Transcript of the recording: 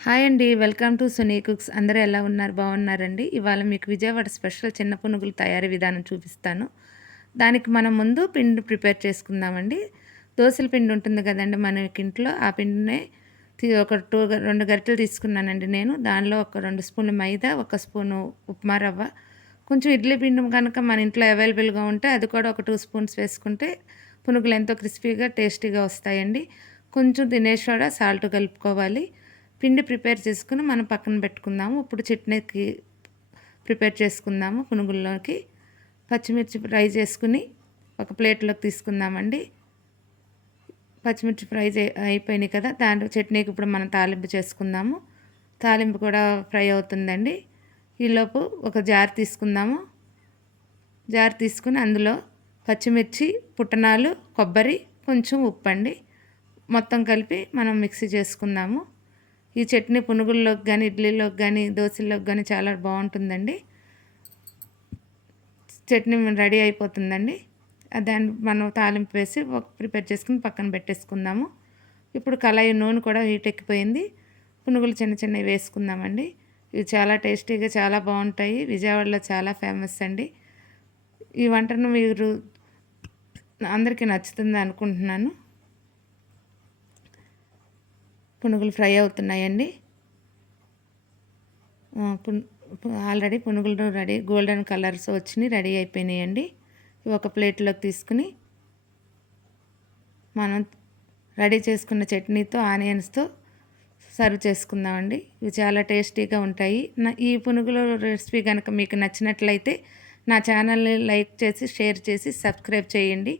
Hi అండి. Welcome to Suni cooks. అందరూ ఎలా ఉన్నారు? బాగున్నారండి? ఇవాళ మీకు విజయవాడ స్పెషల్ చిన్న పునుగులు తయారీ విధానం చూపిస్తాను. దానికి మనం ముందు పిండి ప్రిపేర్ చేసుకుందామండి. దోసల పిండి ఉంటుంది కదండీ మనకి ఇంట్లో. ఆ పిండినే ఒక 2 గరిటెలు తీసుకున్నానండి నేను. దానిలో ఒక 2 స్పూన్లు మైదా, 1 స్పూను ఉప్మా రవ్వ, కొంచెం ఇడ్లీ పిండి కనుక మన ఇంట్లో అవైలబుల్‌గా ఉంటే అది కూడా ఒక 2 స్పూన్స్ వేసుకుంటే పునుగులు ఎంతో క్రిస్పీగా, టేస్టీగా వస్తాయండి. కొంచెం తినే సోడా, సాల్ట్ కలుపుకోవాలి. పిండి ప్రిపేర్ చేసుకుని మనం పక్కన పెట్టుకుందాము. ఇప్పుడు చట్నీకి ప్రిపేర్ చేసుకుందాము. పునుగుల్లోకి పచ్చిమిర్చి ఫ్రై చేసుకుని ఒక ప్లేట్లోకి తీసుకుందామండి. పచ్చిమిర్చి ఫ్రై అయిపోయినాయి కదా, దాంట్లో చట్నీకి ఇప్పుడు మనం తాలింపు చేసుకుందాము. తాలింపు కూడా ఫ్రై అవుతుందండి. ఈలోపు ఒక జార్ తీసుకుందాము. జార్ తీసుకుని అందులో పచ్చిమిర్చి, పుట్నాలు, కొబ్బరి, కొంచెం ఉప్పు అండి మొత్తం కలిపి మనం మిక్సీ చేసుకుందాము. ఈ చట్నీ పునుగుల్లోకి కానీ, ఇడ్లీలోకి కానీ, దోశల్లోకి కానీ చాలా బాగుంటుందండి. చట్నీ రెడీ అయిపోతుందండి. దాన్ని మనం తాలింపు వేసి ప్రిపేర్ చేసుకుని పక్కన పెట్టేసుకుందాము. ఇప్పుడు కళాయి నూనె కూడా హీట్ ఎక్కిపోయింది. పునుగులు చిన్న చిన్నవి వేసుకుందామండి. ఇవి చాలా టేస్టీగా చాలా బాగుంటాయి. విజయవాడలో చాలా ఫేమస్ అండి. ఈ వంటను మీరు అందరికీ నచ్చుతుంది అనుకుంటున్నాను. పునుగులు ఫ్రై అవుతున్నాయండి. ఆల్రెడీ పునుగులు రెడీ గోల్డెన్ కలర్స్ వచ్చినాయి, రెడీ అయిపోయినాయండి. ఇవి ఒక ప్లేట్లోకి తీసుకుని మనం రెడీ చేసుకున్న చట్నీతో, ఆనియన్స్తో సర్వ్ చేసుకుందామండి. ఇవి చాలా టేస్టీగా ఉంటాయి. ఈ పునుగుల రెసిపీ కనుక మీకు నచ్చినట్లయితే నా ఛానల్ని లైక్ చేసి, షేర్ చేసి, సబ్స్క్రైబ్ చేయండి.